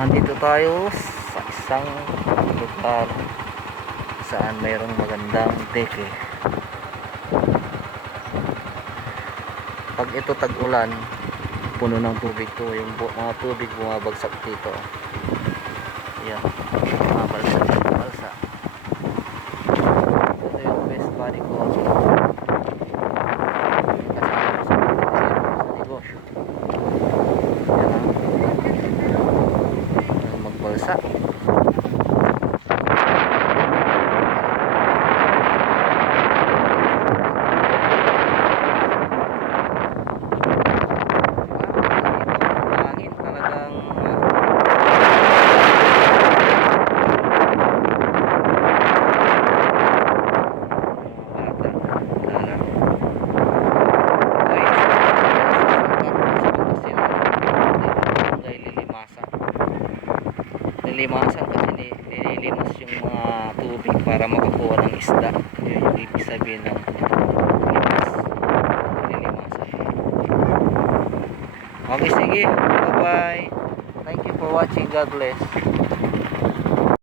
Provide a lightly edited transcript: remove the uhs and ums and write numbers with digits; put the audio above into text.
Nandito tayo sa isang lugar saan mayroong magandang deke. Pag ito tag-ulan, puno ng tubig to, yung mga tubig bumabagsak dito. Yan, bumabalsa dito, balsa. Ito yung West Body ko. Kasama sa negosyo. Yan, magbalsa. Nilimasan kasi nililimas yung mga tubig para makakuha ng isda. Yun yung ibig sabihin ng limas. Nililimasan. Okay, sige. Bye bye. Thank you for watching. God bless.